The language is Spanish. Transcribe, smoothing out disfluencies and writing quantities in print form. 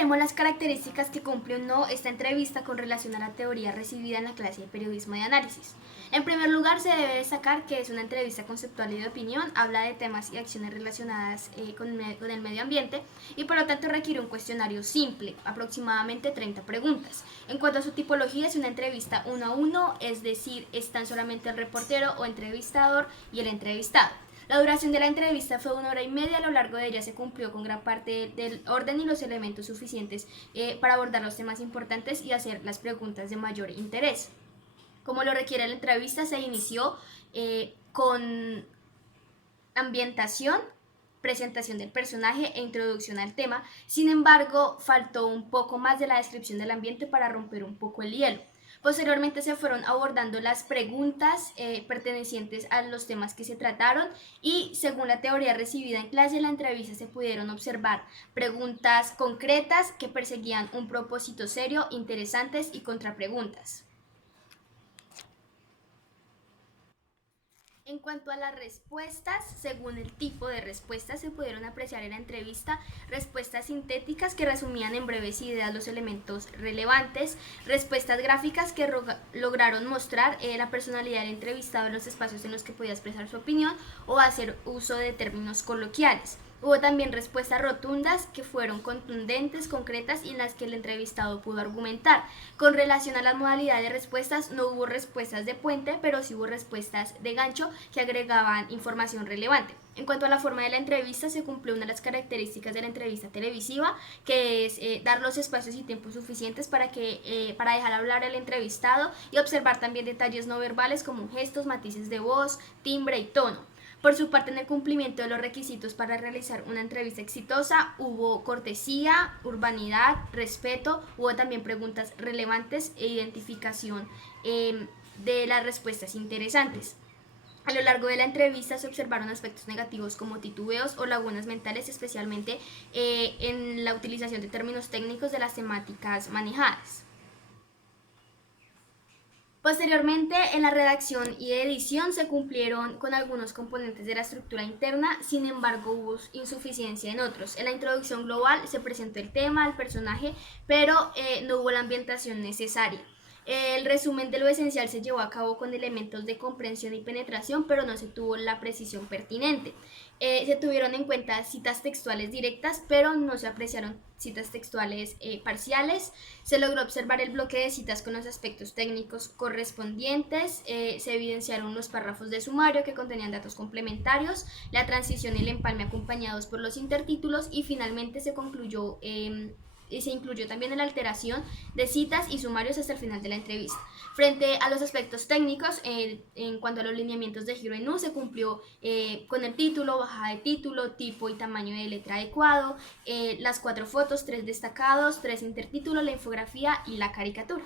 veremos las características que cumple o no esta entrevista con relación a la teoría recibida en la clase de periodismo de análisis. En primer lugar, se debe destacar que es una entrevista conceptual y de opinión, habla de temas y acciones relacionadas con el medio ambiente y por lo tanto requiere un cuestionario simple, aproximadamente 30 preguntas. En cuanto a su tipología, es una entrevista uno a uno, es decir, están solamente el reportero o entrevistador y el entrevistado. La duración de la entrevista fue 1 hora y media, a lo largo de ella se cumplió con gran parte del orden y los elementos suficientes para abordar los temas importantes y hacer las preguntas de mayor interés. Como lo requiere la entrevista, se inició con ambientación, presentación del personaje e introducción al tema. Sin embargo, faltó un poco más de la descripción del ambiente para romper un poco el hielo. Posteriormente se fueron abordando las preguntas pertenecientes a los temas que se trataron y según la teoría recibida en clase, en la entrevista se pudieron observar preguntas concretas que perseguían un propósito serio, interesantes y contrapreguntas. En cuanto a las respuestas, según el tipo de respuestas, se pudieron apreciar en la entrevista respuestas sintéticas que resumían en breves ideas los elementos relevantes, respuestas gráficas que lograron mostrar la personalidad del entrevistado en los espacios en los que podía expresar su opinión o hacer uso de términos coloquiales. Hubo también respuestas rotundas que fueron contundentes, concretas y en las que el entrevistado pudo argumentar. Con relación a la modalidad de respuestas, no hubo respuestas de puente, pero sí hubo respuestas de gancho que agregaban información relevante. En cuanto a la forma de la entrevista, se cumplió una de las características de la entrevista televisiva, que es dar los espacios y tiempos suficientes para dejar hablar al entrevistado y observar también detalles no verbales como gestos, matices de voz, timbre y tono. Por su parte, en el cumplimiento de los requisitos para realizar una entrevista exitosa, hubo cortesía, urbanidad, respeto, hubo también preguntas relevantes e identificación de las respuestas interesantes. A lo largo de la entrevista se observaron aspectos negativos como titubeos o lagunas mentales, especialmente en la utilización de términos técnicos de las temáticas manejadas. Posteriormente, en la redacción y edición se cumplieron con algunos componentes de la estructura interna, sin embargo hubo insuficiencia en otros. En la introducción global se presentó el tema, el personaje, pero no hubo la ambientación necesaria. El resumen de lo esencial se llevó a cabo con elementos de comprensión y penetración, pero no se tuvo la precisión pertinente. Se tuvieron en cuenta citas textuales directas, pero no se apreciaron citas textuales parciales. Se logró observar el bloque de citas con los aspectos técnicos correspondientes. Se evidenciaron los párrafos de sumario que contenían datos complementarios, la transición y el empalme acompañados por los intertítulos y finalmente se concluyó y se incluyó también la alteración de citas y sumarios hasta el final de la entrevista. Frente a los aspectos técnicos, en cuanto a los lineamientos de giro en U, se cumplió con el título, bajada de título, tipo y tamaño de letra adecuado, las 4 fotos, 3 destacados, 3 intertítulos, la infografía y la caricatura.